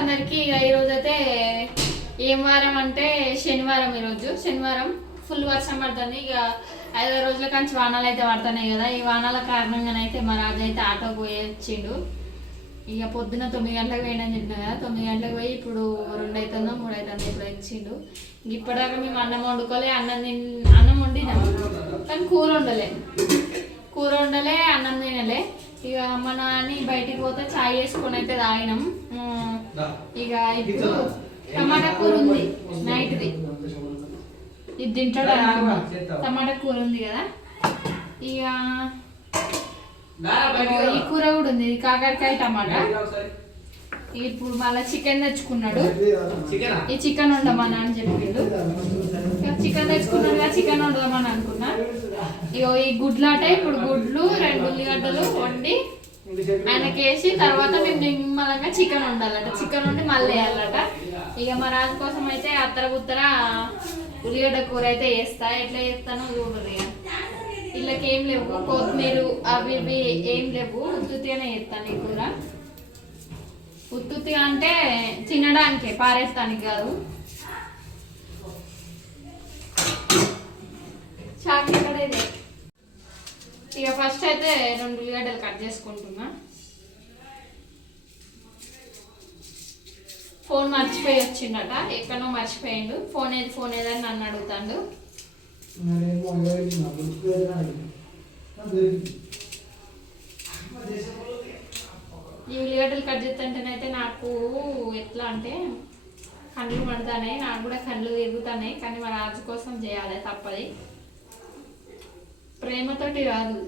అందరికి ఈరోజు అయితే ఏం వారం అంటే శనివారం ఈరోజు శనివారం ఫుల్ వర్షం పడుతుంది. ఇక ఐదో రోజుల కంచి వానాలు అయితే పడుతున్నాయి కదా. ఈ వానాల కారణంగానైతే మా రాజు అయితే ఆటో పోయొచ్చిండు. ఇక పొద్దున తొమ్మిది గంటలకు పోయినని చెప్పిన కదా. తొమ్మిది గంటలకు పోయి ఇప్పుడు రెండు అవుతుందో మూడు అవుతుందో ఇప్పుడు వచ్చిండు. ఇప్పటిదాకా మేము అన్నం వండుకోలే అన్నం తిన్ అన్నం వండినాం. కానీ కూర వండలే. కూర వండలే అన్నం తినలే. ఇక మా నాని బయటికి పోతే చాయ్ వేసుకొని అయితే తాగినాం. ఇక ఇప్పుడు టమాటా కూర ఉంది నైట్ది ఇది తింటాడు. టమాటా కూర ఉంది కదా. ఇక ఈ కూర కూడా ఉంది కాకరకాయ టమాటా. ఇప్పుడు మళ్ళీ చికెన్ తెచ్చుకున్నాడు. ఈ చికెన్ వండమని అని చెప్పిండు చికెన్ తెచ్చుకున్నాడు కదా చికెన్ వండదామని అనుకున్నా. ఇగో ఈ గుడ్లాట ఇప్పుడు గుడ్లు రెండు ఉల్లిగడ్డలు వండి ఆయనకి వేసి తర్వాత మేము నిమ్మలంగా చికెన్ వండాలట. చికెన్ వండి మళ్ళీ వేయాలట. ఇక మా రాజు కోసం అయితే అత్తర గుత్తర ఉల్లిగడ్డ కూర అయితే వేస్తా. ఎట్లా చేస్తానో చూడరు ఇక. వీళ్ళకి ఏం లేవు. కొత్తిమీర అవి ఇవి ఏం లేవు. ఉత్తుతిగానే చేస్తాను ఈ కూర. ఉత్తుత్తిగా అంటే తినడానికే పారేస్తానికి కాదు. చాకి ఇక్కడ ఇక ఫస్ట్ అయితే రెండు ఉల్లిగడ్డలు కట్ చేసుకుంటున్నా. ఫోన్ మర్చిపోయి వచ్చిండట. ఎక్కడో మర్చిపోయిండు. ఫోన్ ఏది ఫోన్ ఏదని నన్ను అడుగుతాడు. ఈ ఉల్లిగడ్డలు కట్ చేస్తుంటేనైతే నాకు ఎట్లా అంటే కళ్ళు పడతానే నాకు కూడా కళ్ళు ఎగుతాయి కానీ మా రాజు కోసం చేయాలి తప్పది. ప్రేమతోటి కాదు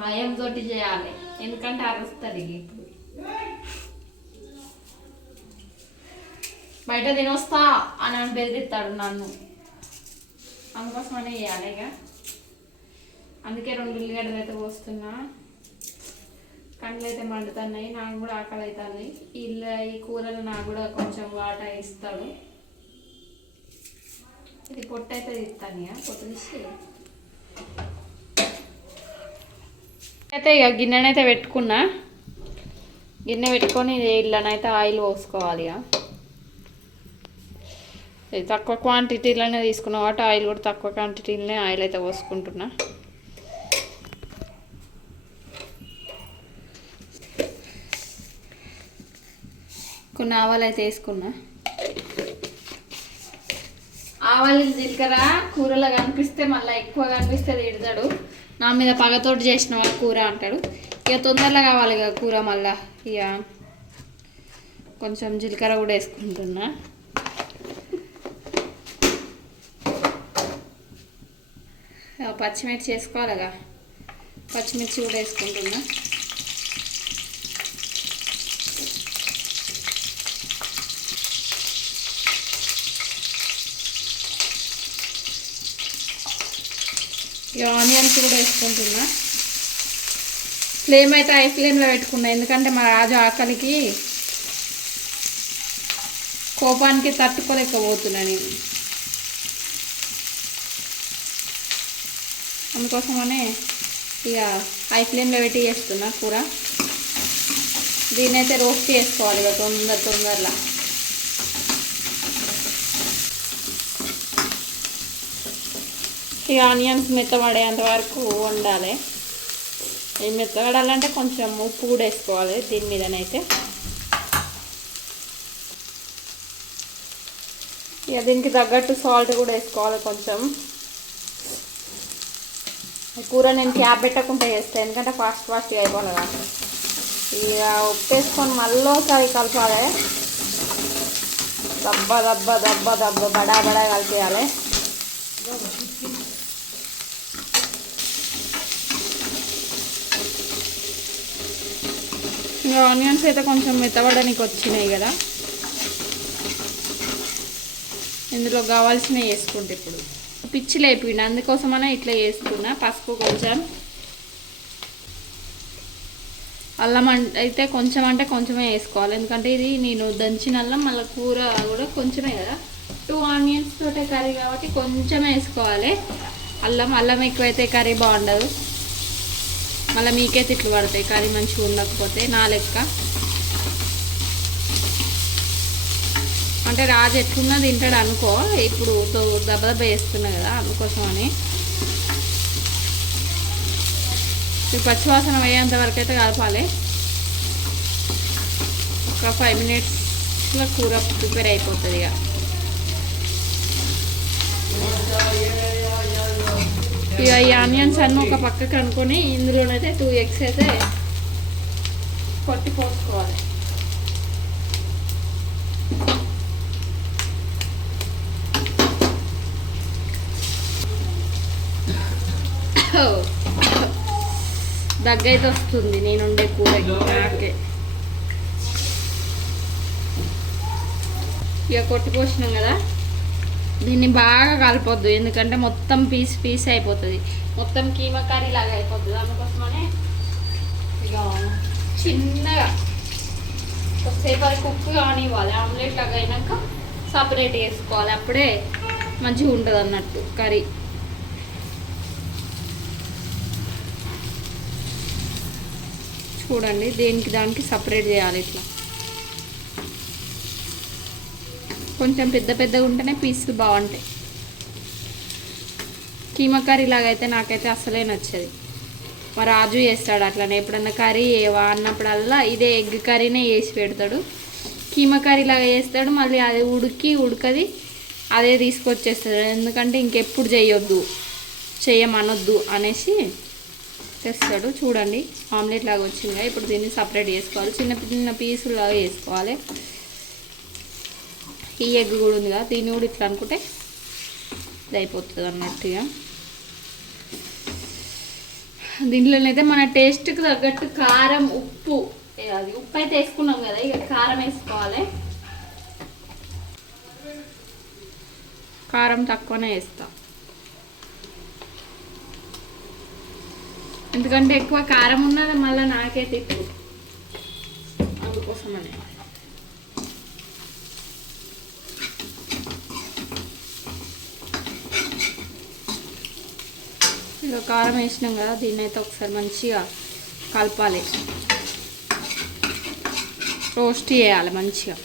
భయంతో చేయాలి. ఎందుకంటే అరుస్తుంది ఇప్పుడు. బయట తినొస్తా అని అని బెదిరిస్తాడు నన్ను. అందుకోసమనే చేయాలి ఇక. అందుకే రెండు ఉల్లిగడ్డలు అయితే పోస్తున్నా. కళ్ళు అయితే మండుతున్నాయి. నాకు కూడా ఆకలి అవుతుంది ఇల్లు ఈ కూరలు నాకు కూడా కొంచెం వాటా ఇస్తాడు. ఇది పొట్టు అయితే ఇస్తాను ఇక. పొట్టు తీసి అయితే ఇక గిన్నెనైతే పెట్టుకున్నా. గిన్నె పెట్టుకొని ఇళ్ళనైతే ఆయిల్ పోసుకోవాలి ఇక. తక్కువ క్వాంటిటీలోనే తీసుకున్నా కాబట్టి ఆయిల్ కూడా తక్కువ క్వాంటిటీలోనే ఆయిల్ అయితే పోసుకుంటున్నా. కొన్ని ఆవాలు అయితే వేసుకున్నా. ఆవాలు జీలకర్ర కూరలో కనిపిస్తే మళ్ళీ ఎక్కువ కనిపిస్తే తిడతాడు. నా మీద పగతోటి చేసిన కూర అంటాడు. ఇక తొందరగా కావాలి ఇక కూర మళ్ళా. ఇక కొంచెం జీలకర్ర కూడా వేసుకుంటున్నా. పచ్చిమిర్చి వేసుకోవాలిగా. పచ్చిమిర్చి కూడా వేసుకుంటున్నా. ఇక ఆనియన్స్ కూడా వేసుకుంటున్నా. ఫ్లేమ్ అయితే హై ఫ్లేమ్లో పెట్టుకున్నా. ఎందుకంటే మా రాజు ఆకలికి కోపానికి తట్టుకోలేకపోతున్నా నేను. అందుకోసమనే ఇక హై ఫ్లేమ్లో పెట్టి చేస్తున్నా కూర. దీన్నైతే రోస్ట్ చేసుకోవాలి ఇక తొందర తొందరలా ఇక ఆనియన్స్ మెత్తబడేంత వరకు వండాలి. ఈ మెత్తబడాలంటే కొంచెం ఉప్పు కూడా వేసుకోవాలి దీని మీదనైతే. ఇక దీనికి తగ్గట్టు సాల్ట్ కూడా వేసుకోవాలి కొంచెం. కూర నేను క్యాప్ పెట్టకుండా చేస్తాను ఎందుకంటే ఫాస్ట్ ఫాస్ట్గా అయిపోవాలి కదా. ఇక ఉప్పు వేసుకొని మళ్ళీ ఒకసారి కలపాలి. దబ్బ దబ్బ దబ్బ దబ్బ బడా బడా కలిపేయాలి. ఇంకా ఆనియన్స్ అయితే కొంచెం మెత్తబడడానికి వచ్చినాయి కదా. ఇందులో కావాల్సినవి వేసుకుంటే ఇప్పుడు. పిచ్చి లేపిండి అందుకోసమనే ఇట్లా వేసుకున్నా. పసుపు కొంచెం. అల్లం అయితే కొంచెం అంటే కొంచెమే వేసుకోవాలి. ఎందుకంటే ఇది నేను దంచిన అల్లం మళ్ళీ కూర కూడా కొంచెమే కదా. టూ ఆనియన్స్ తోటే కర్రీ కాబట్టి కొంచెమే వేసుకోవాలి. అల్లం అల్లం ఎక్కువైతే కర్రీ బాగుండదు. మళ్ళీ మీకే తిట్లు పడతాయి. కర్రీ మంచిగా ఉండకపోతే నా లెక్క. అంటే రాజు ఎట్లున్నా తింటాడు అనుకో ఇప్పుడు తో- దెబ్బ దెబ్బ వేస్తున్నా కదా అందుకోసం అని ఈ పచ్చివాసన అయ్యేంత వరకు అయితే కలపాలి. ఒక ఫైవ్ మినిట్స్లో కూర ప్రిపేర్ అయిపోతుంది ఇక. ఇక ఈ ఆనియన్స్ అన్నీ ఒక పక్కకి అనుకొని ఇందులోనైతే టూ ఎగ్స్ అయితే కొట్టి పోసుకోవాలి. దగ్గైతే వస్తుంది నేను ఉండే కూరకి నాకే. ఇక కొట్టి పోసినాం కదా? దీన్ని బాగా కలపొద్దు. ఎందుకంటే మొత్తం పీస్ పీస్ అయిపోతుంది. మొత్తం కీమా కర్రీ లాగా అయిపోతుంది అందుకోసమనే ఇక చిన్నగా కొద్దిసేపు అది కుక్ కానివ్వాలి. ఆమ్లెట్ లాగా అయినాక సపరేట్ చేసుకోవాలి. అప్పుడే మంచిగా ఉంటుంది అన్నట్టు కర్రీ. చూడండి దేనికి దానికి సపరేట్ చేయాలి ఇట్లా. కొంచెం పెద్ద పెద్దగా ఉంటేనే పీసులు బాగుంటాయి. కీమా కర్రీ లాగా అయితే నాకైతే అసలే నచ్చది. మా రాజు చేస్తాడు అట్లనే. ఎప్పుడన్నా కర్రీ ఏవా అన్నప్పుడల్లా ఇదే ఎగ్ కర్రీనే వేసి పెడతాడు. కీమా కర్రీ లాగా చేస్తాడు. మళ్ళీ అది ఉడికి ఉడకది అదే తీసుకొచ్చేస్తాడు. ఎందుకంటే ఇంకెప్పుడు చేయొద్దు చేయమనొద్దు అనేసి తెస్తాడు. చూడండి ఆమ్లెట్ లాగా వచ్చింది? ఇప్పుడు దీన్ని సపరేట్ చేసుకోవాలి. చిన్న చిన్న పీసులు లాగా వేసుకోవాలి ఈ ఎగ్ కూడా ఉంది కదా దీన్ని కూడా ఇట్లా అనుకుంటే ఇది అయిపోతుంది అన్నట్టుగా దీంట్లోనైతే మన టేస్ట్కి తగ్గట్టు కారం ఉప్పు అది ఉప్పు అయితే వేసుకున్నాం కదా ఇక కారం వేసుకోవాలి. కారం తక్కువనే వేస్తాం. ఎందుకంటే ఎక్కువ కారం ఉన్నది మళ్ళీ నాకే తిప్పు అందుకోసమనే. ఇక కారం వేసినాం కదా దీన్ని అయితే ఒకసారి మంచిగా కలపాలి. రోస్ట్ చేయాలి మంచిగా.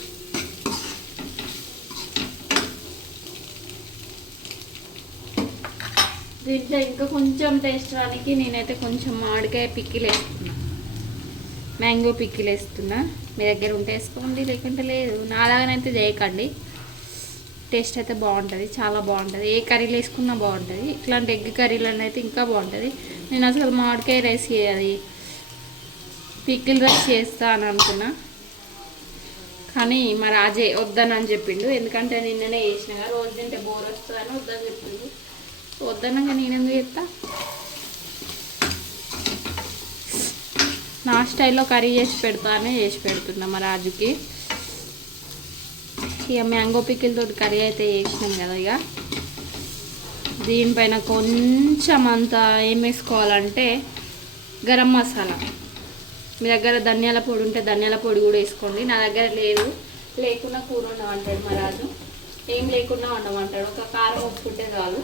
దీంట్లో ఇంకా కొంచెం టేస్ట్ రానికి నేనైతే కొంచెం మామిడికాయ పిక్కిలు వేస్తున్నా. మ్యాంగో పిక్కిలు వేస్తున్నా. మీ దగ్గర ఉంటే వేసుకోండి లేకుంటే లేదు. నాలాగనైతే చేయకండి. టేస్ట్ అయితే బాగుంటుంది చాలా బాగుంటుంది. ఏ కర్రీలు వేసుకున్నా బాగుంటుంది. ఇట్లాంటి ఎగ్ కర్రీలను అయితే ఇంకా బాగుంటుంది. నేను అసలు మామిడికాయ రైస్ అది పిక్కిల్ రైస్ చేస్తా అని అనుకున్నా. కానీ మా రాజే వద్దని అని చెప్పిండు. ఎందుకంటే నిన్ననే చేసిన రోజు తింటే బోర్ వస్తుందని వద్దని చెప్పిండు. వద్దనగా నేనెందుకు చెప్తా? నా స్టైల్లో కర్రీ చేసి పెడతానే చేసి పెడుతున్నా మా రాజుకి. ఇక మ్యాంగో పికిల్తో కర్రీ అయితే చేసినాం కదా ఇక. దీనిపైన కొంచెం అంత ఏం వేసుకోవాలంటే గరం మసాలా. మీ దగ్గర ధనియాల పొడి ఉంటే ధనియాల పొడి కూడా వేసుకోండి. నా దగ్గర లేదు. లేకున్నా కూర వండమంటాడు మా రాజు. ఏం లేకుండా వండమంటాడు. ఒక కారం ఒప్పుకుంటే చాలు.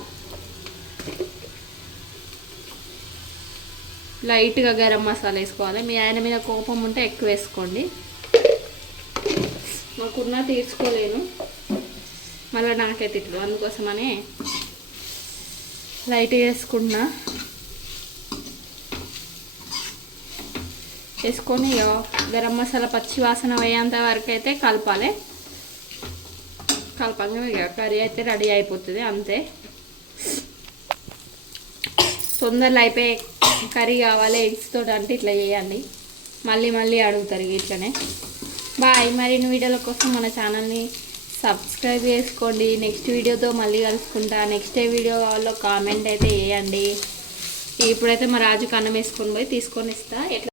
లైట్గా గరం మసాలా వేసుకోవాలి. మీ ఆయన మీద కోపం ఉంటే ఎక్కువ వేసుకోండి. మాకున్నా తీర్చుకోలేను. మళ్ళీ నాకే తిట్లు అందుకోసమనే లైట్ వేసుకున్నా. వేసుకొని ఇక గరం మసాలా పచ్చి వాసన పోయేంత వరకు అయితే కలపాలి. కలపంగా ఇక కర్రీ అయితే రెడీ అయిపోతుంది అంతే. తొందరలో అయిపోయి కర్రీ కావాలి ఎగ్స్తో అంటే ఇట్లా చేయండి. మళ్ళీ మళ్ళీ అడుగుతారు ఇట్లనే. బాయ్ మరిన్ని వీడియోల కోసం మన ఛానల్ని సబ్స్క్రైబ్ చేసుకోండి. నెక్స్ట్ వీడియోతో మళ్ళీ కలుసుకుంటా. నెక్స్ట్ వీడియోలో కామెంట్ అయితే వేయండి. ఇప్పుడైతే మా రాజుకి అన్నం వేసుకొని పోయి తీసుకొని ఇస్తా ఎట్లా